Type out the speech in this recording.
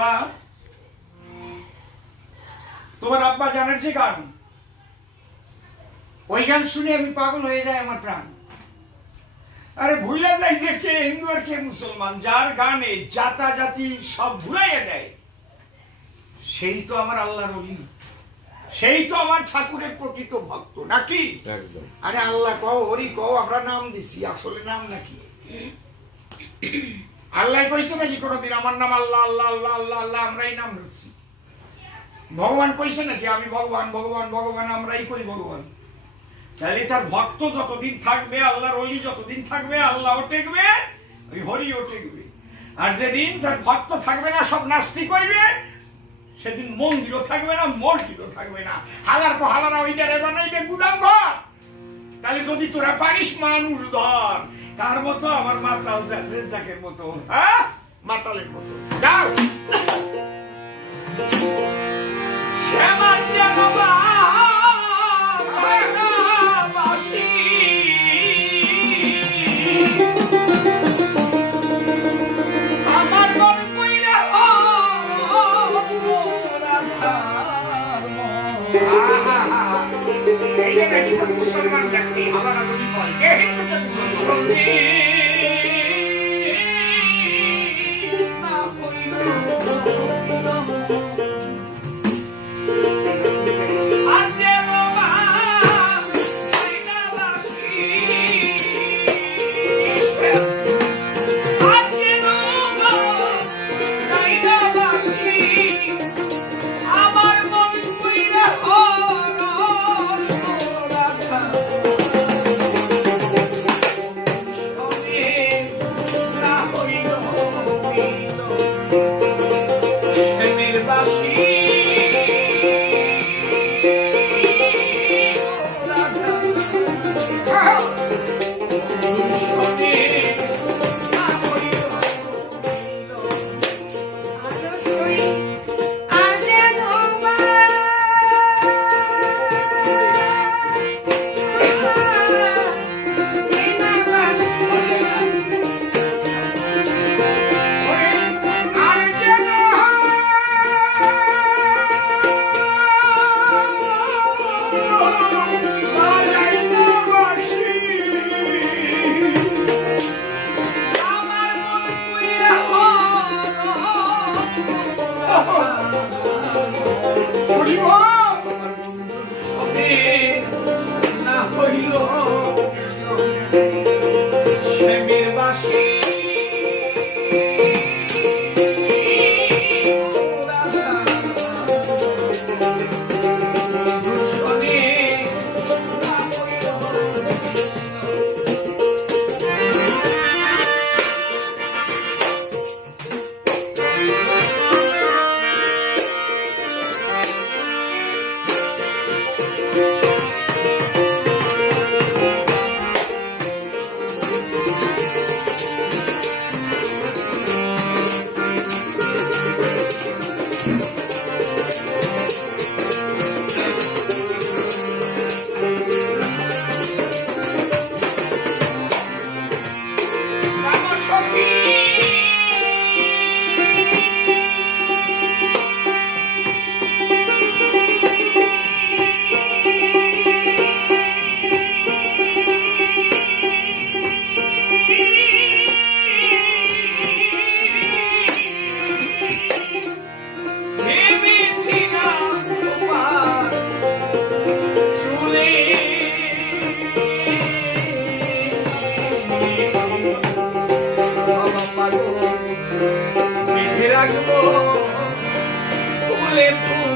বাবা, তোমার আব্বা জানের যে গান, ওই গান শুনে আমি পাগল হয়ে যায় আমার প্রাণ। আরে ভুলে যাই যে কে হিন্দু আর কে মুসলমান, যার গানে জাতা জাতি সব ভুলাইয়া দেয়, সেই তো আমার আল্লাহর ওলি, সেই তো আমার ঠাকুরের প্রকৃত ভক্ত নাকি? আরে আল্লাহ কও, হরি কও, আমরা নাম দিছি, আসলে নাম নাকি? আল্লাহ কইছে নাকি কোনোদিন আমার নাম আল্লাহ আল্লাহ আল্লাহ আল্লাহ আল্লাহ আমরাই নাম রাখছি? ভগবান কইছে নাকি আমি ভগবান ভগবান ভগবান আমরাই কই ভগবান? তাহলে তার ভক্ত যতদিন থাকবে, আল্লাহর ওলি যতদিন থাকবে, আল্লাহও টেকবে, ওই হরিও টেকবে। আর যেদিন তার ভক্ত থাকবে না, সব নাস্তিক হইবে, সেদিন মন্দিরও থাকবে না, মসজিদও থাকবে না, হালার পর হালারা ওইটারে বানাইবে গুদাম ঘর। তাহলে যদি তোরা পারিস মানুষ ধর, কার মতো? আমার মাতাল রেজ্জাকের মতো, হ্যাঁ, মাতালের মতো। যাও শ্যামার জানাবা মুসলমান দেখছি হালারা যদি কয় কে হিন্দুকে মুসলমান রাখবো ফুলে ফুল